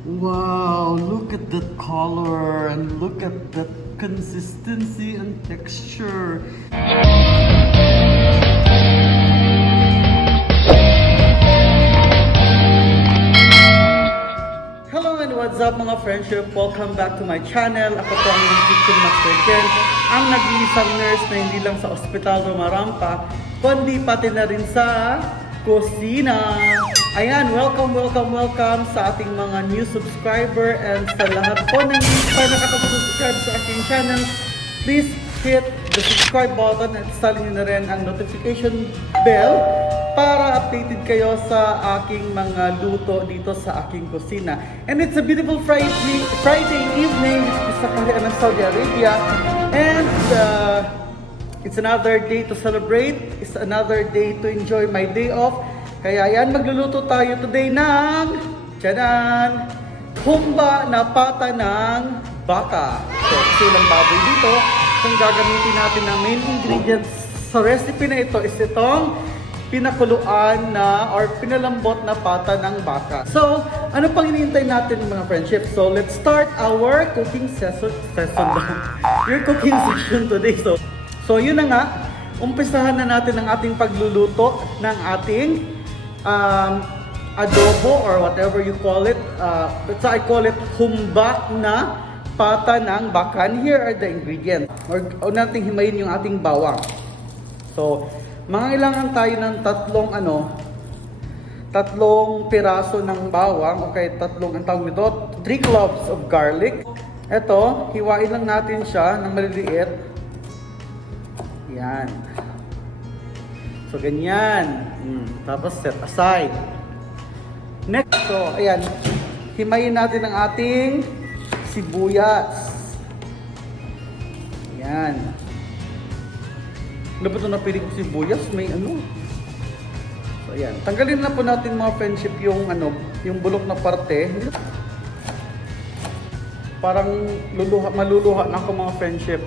Wow, look at that color and look at that consistency and texture. Hello and what's up mga friendship? Welcome back to my channel. Ako po ang KitchenmasterKen, ang nag-iisang nurse na hindi lang sa ospital rumarampa, kundi pati na rin sa kusina. Ayan, welcome sa ating mga new subscriber and sa lahat po na hindi pa nakapag-subscribe sa aking channel. Please hit the subscribe button at salin nyo na rin ang notification bell para updated kayo sa aking mga luto dito sa aking kusina. And it's a beautiful Friday evening sa kaharian ng Saudi Arabia. And it's another day to celebrate. It's another day to enjoy my day off. Kaya yan, magluluto tayo today ng tiyanan, humba na pata ng baka. So, silang baboy dito. Kung gagamitin natin ng main ingredients sa recipe na ito is itong pinakuluan na or pinalambot na pata ng baka. So, ano pang hinihintay natin mga friendship? So, let's start our cooking session Your cooking session today. So yun na nga, umpisahan na natin ang ating pagluluto ng ating adobo or whatever you call it. But I call it humba na pata ng baka. And here are the ingredients. Or nating himayin yung ating bawang. So, mangailangan tayo ng tatlong piraso ng bawang. Okay, ang tawag nito, 3 cloves of garlic. Ito, hiwain lang natin siya ng maliliit. Yan. So, ganyan. Tapos, set aside. Next, so, ayan. Himayin natin ang ating sibuyas. Ayan. Ano ba ito napili ko sibuyas? May ano. So, ayan. Tanggalin na po natin mga friendship yung bulok na parte. Parang maluluha na ako mga friendship.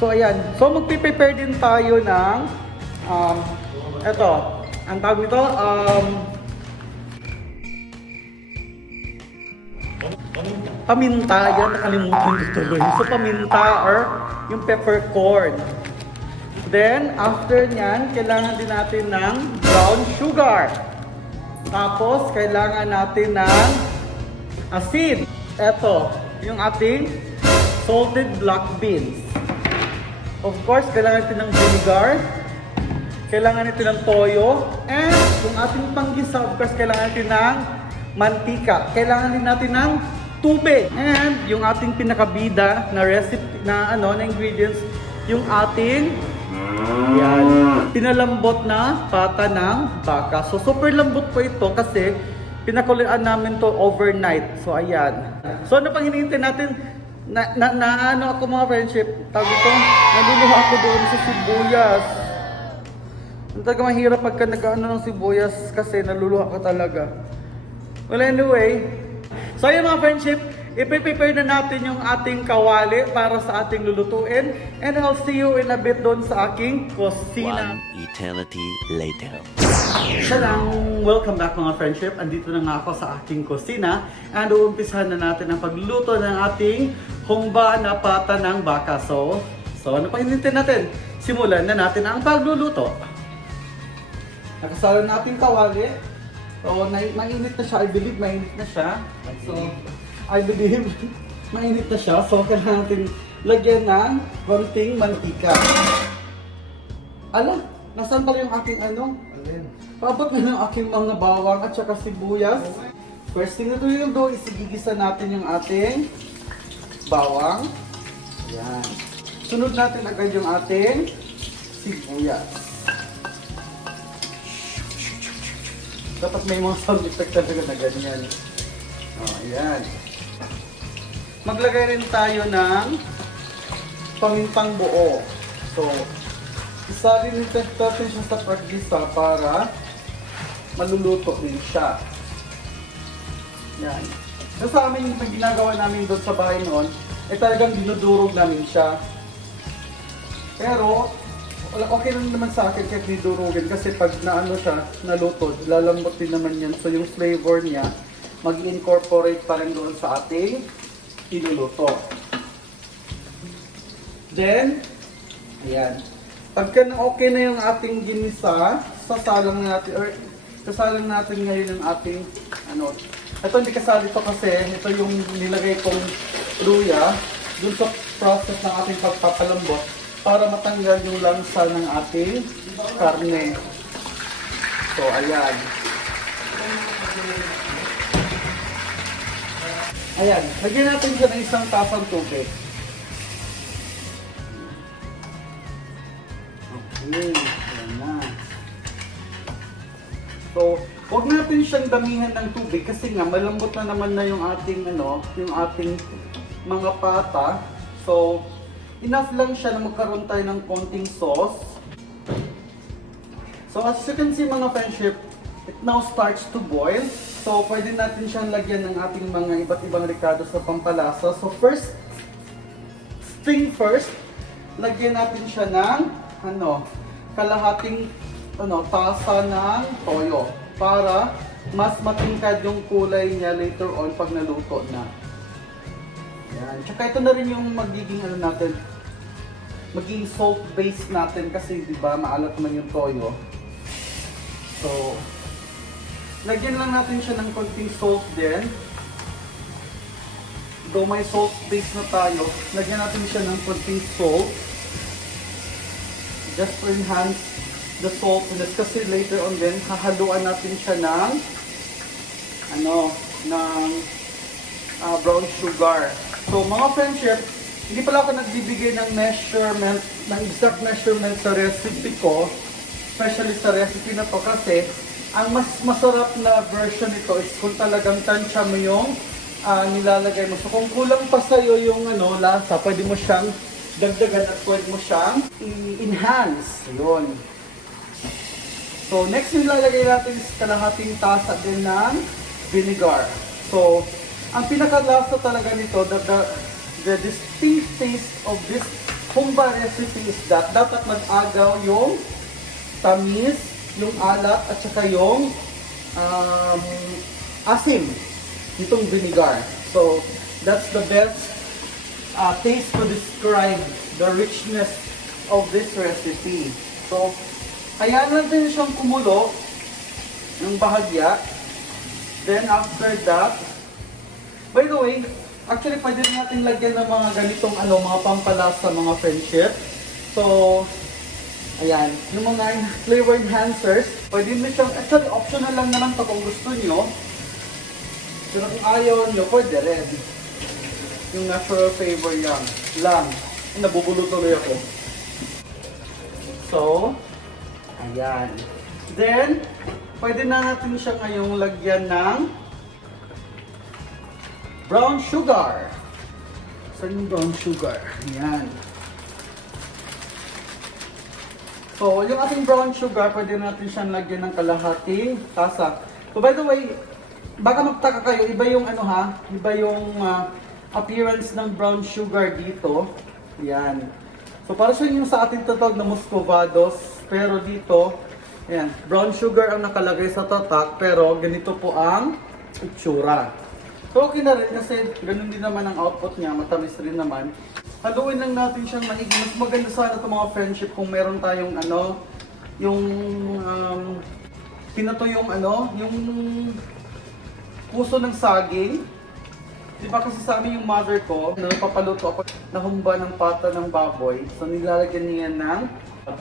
So, ayan. So, magpiprepare din tayo ng ito. Ang tawag nito, paminta. Yan, nakalimutan ko tuloy. So, paminta or yung peppercorn. Then, after nyan, kailangan din natin ng brown sugar. Tapos, kailangan natin ng asin. Ito, yung ating salted black beans. Of course, kailangan natin ng vinegar. Kailangan natin ng toyo. And yung ating panggisa, of course, kailangan natin ng mantika. Kailangan din natin ng tubig. And yung ating pinakabida na recipe, na ingredients, yung ating pinalambot na pata ng baka. So, super lambot po ito kasi pinakulian namin to overnight. So, ayan. So, ano pang hinihintay natin? Ako mga friendship, tawag ito, naluluha ako doon sa sibuyas. Ang talaga mahirap pagka ng sibuyas kasi naluluha ka talaga. Well, anyway, so ayun mga friendship, ipiprepare na natin yung ating kawali para sa ating lulutuin. And I'll see you in a bit doon sa aking kusina. One eternity later. Welcome back mga friendship. Andito na nga ako sa aking kusina. And uumpisahan na natin ang pagluluto ng ating humba na pata ng baka. So ano pa hinintay natin? Simulan na natin ang pagluluto. Nakasala natin kawali. So, mainit na siya. I believe mainit na siya. So, I believe mainit na siya. So, kailangan natin lagyan ng konting mantika. Ala, nasaan pala yung aking Paabot na ng aking mga bawang at saka sibuyas. First thing na ito yung isigigisa natin yung ating bawang. Yan. Sunod natin agad yung ating sibuyas. Dapat may mga sound effect talaga na ganyan. Ayan. Maglagay rin tayo ng pamintang buo. So, isalin natin siya sa paggisa para maluluto din siya. Yan. So, sa amin yung ginagawa namin doon sa bahay noon, talagang dinudurog namin siya. Pero, okay lang naman sa akin kahit didurugin kasi pag naano siya, naluto, lalambot din naman yan. So yung flavor niya mag-incorporate pa rin doon sa ating iluluto. Then, ayan. Pagka okay na yung ating ginisa, sasalang natin ngayon ang ating ito hindi kasali to kasi ito yung nilagay kong luya dun sa process ng ating pagpapalambot para matanggal yung lansa ng ating karne. So, ayan. Ayan, lagyan natin siya ng isang tasang tubig. Okay, ayan na. So, huwag natin siyang damihan ng tubig kasi nga malambot na naman na yung ating yung ating mga pata. So, enough lang siya na magkaroon tayo ng konting sauce. So, as you can see mga friendship, it now starts to boil. So, pwede natin siyang lagyan ng ating mga iba't ibang ricado sa pampalasa. So, first first, lagyan natin siya ng kalahating tasa ng toyo para mas matingkad yung kulay niya later on pag naluto na. Yan. Tsaka ito na rin yung magiging magiging salt base natin kasi di ba maalat man yung toyo. So, lagyan lang natin siya ng konting salt din. Though may salt base na tayo, lagyan natin siya ng konting salt. Just to enhance the saltiness kasi later on din, hahaluan natin siya ng brown sugar. So mga friendship, hindi pala ako nagbibigay ng measurement, ng exact measurement sa recipe ko, especially sa recipe na to kasi ang mas masarap na version nito is kung talagang tansya mo yung nilalagay mo. So kung kulang pa sa'yo yung lasa, pwede mo siyang dagdagan at pwede mo siyang i-enhance. Yun. So next nilalagay natin is kalahating tasa din ng vinegar. So ang pinakalasa talaga nito, the distinct taste of this Humba recipe is that dapat mag-agaw yung tamis, yung alat at saka yung asim nitong vinegar. So that's the best taste to describe the richness of this recipe. So hayaan natin siyang kumulo ng bahagya. Then after that, by the way, actually pwede natin lagyan ng mga ganitong mga pampalasa, mga friendship. So ayan, yung mga flavor enhancers, pwede nyo siyang, actually optional lang naman to kung gusto nyo. Pero kung ayaw nyo, pwede rin. Yung natural flavor yan lang. Nabubulot tuloy ako. So, ayan. Then, pwede na natin siya ngayong lagyan ng brown sugar. Saan yung brown sugar? Ayan. So, yung ating brown sugar, pwede natin siyang lagyan ng kalahating tasa. So, by the way, baka magtaka kayo, iba yung iba yung appearance ng brown sugar dito. Ayan. So, para sa yung sa ating tatawag na muscovados, pero dito, ayan, brown sugar ang nakalagay sa tatak, pero ganito po ang itsura. So, okay na rin kasi ganun din naman ang output niya, matamis rin naman. Haluin lang natin siyang maigi. Mas maganda sana itong mga friendship kung meron tayong yung pinatuyong yung puso ng saging. Di ba kasi sa amin yung mother ko, napapaluto ako na humba ng pata ng baboy. So nilalagyan niya ng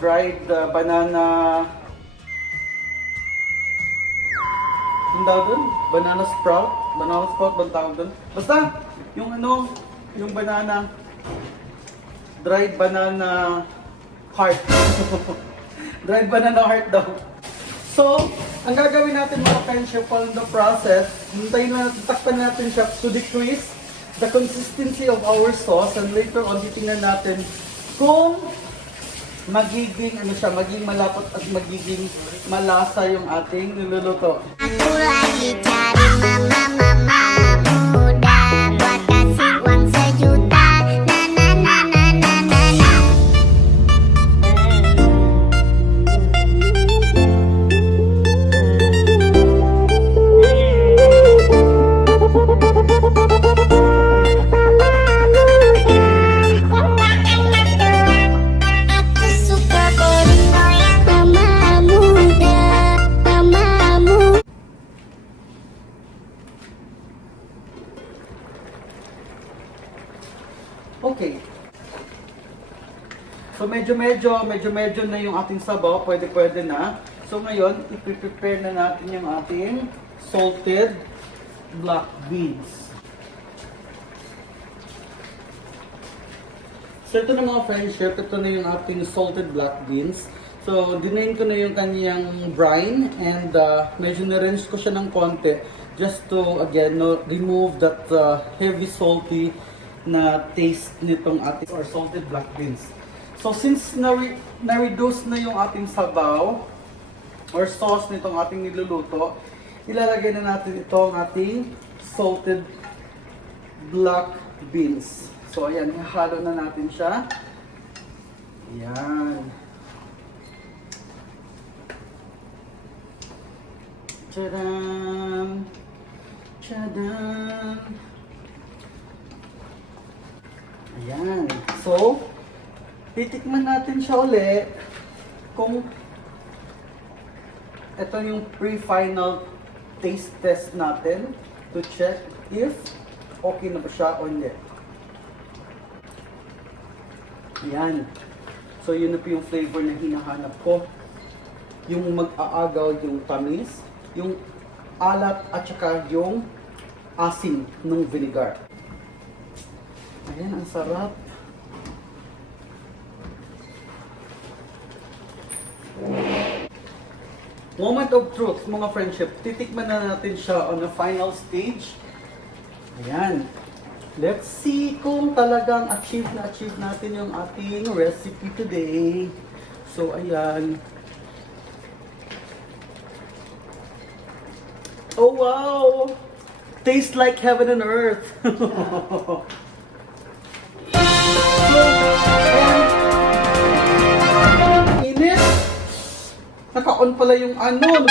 dried banana. Ang tawag dun? Banana sprout? Banana sprout ba ang tawag dun? Basta, yung yung banana, dried banana heart. Dried banana heart daw. So, ang gagawin natin mga friendship following the process, hintayin na natin, takpan natin siya to decrease the consistency of our sauce and later on titingnan natin kung magiging magiging malapot at magiging malasa yung ating niluluto. Aku lagi cari mama muda buat kasih uang sejuta. Na na na na na na na. So medyo na yung ating sabaw, pwede na. So ngayon, i-prepare na natin yung ating salted black beans. So ito na mga friendship, ito na yung ating salted black beans. So dinain ko na yung kanyang brine and medyo na-rinse ko siya ng konti just to again remove that heavy salty na taste nitong ating or salted black beans. So since na-reduce na yung ating sabaw or sauce nitong ating niluluto, ilalagay na natin itong ating salted black beans. So ayan, ihalo na natin siya. Ayan. Tadam! Tadam! Ayan. So, titikman natin siya ulit kung ito yung pre-final taste test natin to check if okay na ba siya o hindi. Ayan. So, yun na po yung flavor na hinahanap ko. Yung mag-aagaw, yung tamis, yung alat, at saka yung asim ng vinegar. Ayan, ang sarap. Moment of truth, mga friendship. Titikman na natin siya on the final stage. Ayan. Let's see kung talagang achieve natin yung ating recipe today. So, ayan. Oh, wow! Tastes like heaven and earth. So, ayan. Init. Naka-on pala yung ano.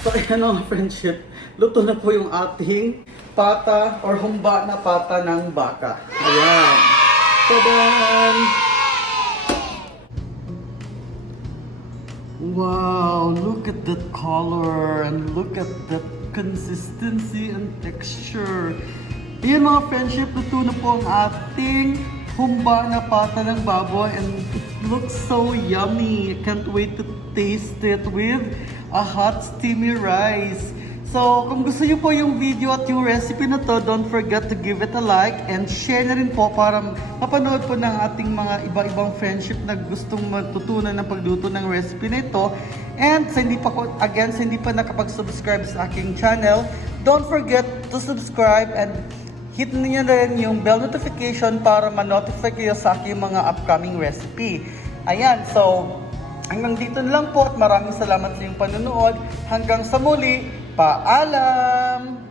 So, ayan mga friendship. Luto na po yung ating pata or humba na pata ng baka. Ayan. Tadaan! Wow! Look at that color and look at that consistency and texture. Ayan mga friendship, luto na po ang ating humba na pata ng baboy and it looks so yummy. I can't wait to taste it with a hot steamy rice. So, kung gusto niyo po yung video at yung recipe na to, don't forget to give it a like and share na rin po para mapanood po ng ating mga iba-ibang friendship na gustong matutunan ng pagluto ng recipe na ito. And sa hindi pa nakapag-subscribe sa aking channel, don't forget to subscribe and hit niyo na rin yung bell notification para ma-notify kayo sa aking mga upcoming recipe. Ayan, so hanggang dito na lang po at maraming salamat sa iyong panonood. Hanggang sa muli, paalam!